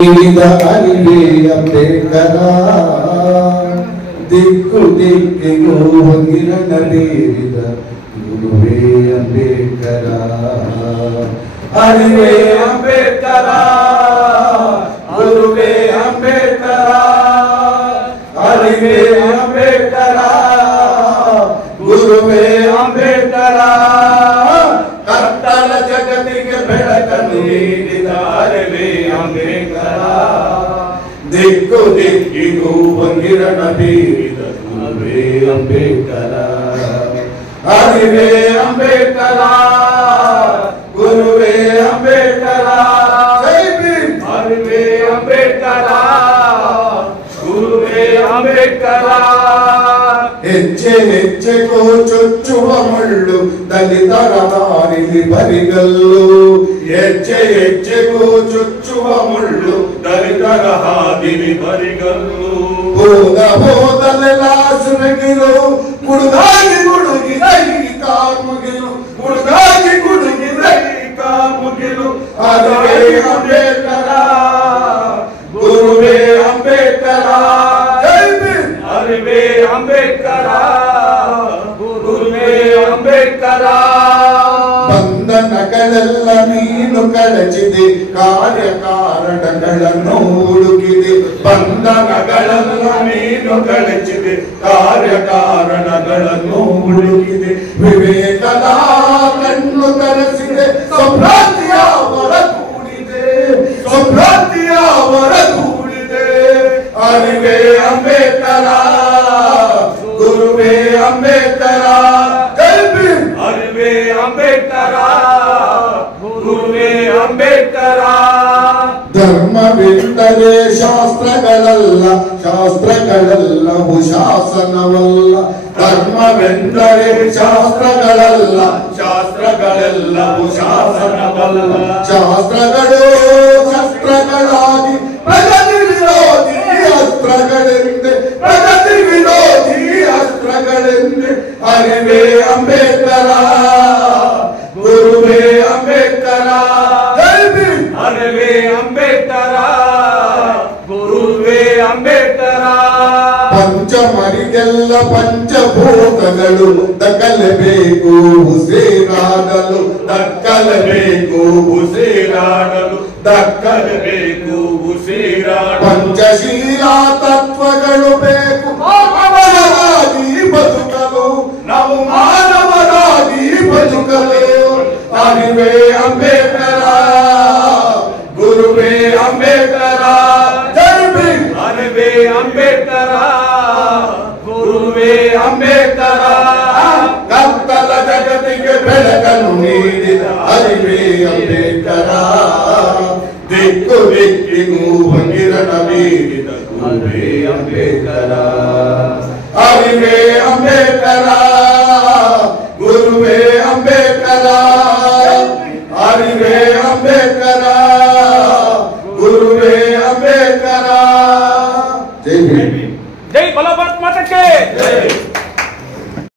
ಅರಿವೆ ಅಂಬೇಡ್ಕರ ದಿಕ್ಕು ದಿಕ್ಕಿಗೂ ಹೊಂಗಿರನ ಬೀರಿದ ಗುರುವೇ ಅಂಬೇಡ್ಕರ ಅರಿವೆ ಅಂಬೇಡ್ಕರ ಗುರುವೇ ಅಂಬೇಡ್ಕರ ಅರಿವೆ ಅಂಬೇಡ್ಕರ ಗುರುವೇ ಅಂಬೇಡ್ಕರ ಕತ್ತಲ ಜಗತ್ತಿಗೆ ಬೆಳಕನ್ನು ನೀಡಿದ ಅರಿವೆ ಅಂಬೇಡ್ಕರ ದಿಕ್ಕು ದಿಕ್ಕಿಗೂ ಹೊಂಗಿರನ ಬೀರಿದ ಗುರುವೇ ಅಂಬೇಡ್ಕರ ಅರಿವೆ ಅಂಬೇಡ್ಕರ ಗುರುವೇ ಅಂಬೇಡ್ಕರ ಅರಿವೆ ಅಂಬೇಡ್ಕರ ಗುರುವೇ ಅಂಬೇಡ್ಕರ ಹೆಜ್ಜೆ ಹೆಜ್ಜೆಗೂ ಚುಚ್ಚುವ ಮುಳ್ಳು ದಲಿತರ ದಾರಿಲಿ ಬರಿಗಲ್ಲು ಹೆಜ್ಜೆ ಹೆಜ್ಜೆಗೂ ಚುಚ್ಚುವ ಮುಳ್ಳು ದಲಿತರ ಹಾದಿಲಿ ಬರಿಗಲ್ಲು ಹೋದಲೆಲ್ಲ ಸುರಗಿರು ಗುಡುಗಾಗಿ ಗುಡುಗಿದ ಈ ಕಾರ್ಮುಗಿಲು ಗುಡುಗಾಗಿ ಗುಡುಗಿದ ಈ ಕಾರ್ಮುಗಿಲು ಅರಿವೆ ಅಂಬೇಡ್ಕರ ಗುರುವೇ ಅಂಬೇಡ್ಕರ ಅರಿವೆ ಅಂಬೇಡ್ಕರ ಗುರುವೇ ಅಂಬೇಡ್ಕರ ಬಂಧನಗಳೆಲ್ಲ ನೀನು ಕಳಚಿದೆ ಕಾರ್ಯಕಾರಣಗಳನ್ನು ಹುಡುಕಿದೆ ಬಂಧನಗಳೆಲ್ಲ ನೀನು ಕಳಚಿದೆ ಕಾರ್ಯಕಾರಣಗಳನ್ನು ಹುಡುಕಿದೆ ವಿವೇಕದ ಕಣ್ಣು ತರಿಸಿದೆ ಸಂಭ್ರಾಂತಿಯ ಹೊರಗೂಡಿದೆ ಸಂಭ್ರಾಂತಿಯ ಹೊರಗೂಡಿದೆ ಅರಿವೆ ಅಂಬೇಡ್ಕರ ಗುರುವೇ ಅಂಬೇಡ್ಕರ ಅರಿವೆ ಅಂಬೇಡ್ಕರ ಗುರುವೇ ಅಂಬೇಡ್ಕರ ಧರ್ಮವೆಂದರೆ ಶಾಸ್ತ್ರಗಳಲ್ಲ ಶಾಸ್ತ್ರಗಳೆಲ್ಲವೂ ಶಾಸನವಲ್ಲ ಧರ್ಮವೆಂದರೆ ಶಾಸ್ತ್ರಗಳಲ್ಲ ಶಾಸ್ತ್ರಗಳೆಲ್ಲವೂ ಶಾಸನವಲ್ಲ ಶಾಸ್ತ್ರಗಳು ಶಸ್ತ್ರಗಳಾಗಿ ಪ್ರಗತಿ ವಿರೋಧಿ ಅಸ್ತ್ರಗಳೆಂದೆ ಪ್ರಗತಿ ವಿರೋಧಿ ಅಸ್ತ್ರಗಳೆಂದೆ ಅರಿವೆ ಅಂಬೇಡ್ಕರ ಗುರುವೇ ಅಂಬೇಡ್ಕರ ಅರಿವೆ ಅಂಬೇಡ್ಕರ ಗುರುವೇ ಅಂಬೇಡ್ಕರ ಪಂಚಮರಿಗೆಲ್ಲ ಪಂಚಭೂತಗಳು ದಕ್ಕಲೇಬೇಕು ಉಸಿರಾಡಲು ದಕ್ಕಲೇಬೇಕು ಉಸಿರಾಡಲು ದಕ್ಕಲೇಬೇಕು ಉಸಿರಾಡಲು ಪಂಚಶೀಲ ತತ್ವಗಳು ಬೇಕು ಮಾನವರಾಗಿ ಬದುಕಲು ನಾವು ಮಾನವರಾಗಿ ಬದುಕಲು ಅರಿವೆ ಅಂಬೇಡ್ಕರ ಗುರುವೇ ಅಂಬೇಡ್ಕರ ಅರಿವೆ ಅಂಬೇಡ್ಕರ ಗುರುವೇ ಅಂಬೇಡ್ಕರ ಕತ್ತಲ ಜಗತ್ತಿಗೆ ಬೆಳಕನ್ನು ನೀಡಿದ ಅರಿವೆ ಅಂಬೇಡ್ಕರ ದಿಕ್ಕು ದಿಕ್ಕಿಗೂ ಹೊಂಗಿರನ ಬೀರಿದ ಗುರುವೇ ಅಂಬೇಡ್ಕರ ಅರಿವೆ ಅಂಬೇಡ್ಕರ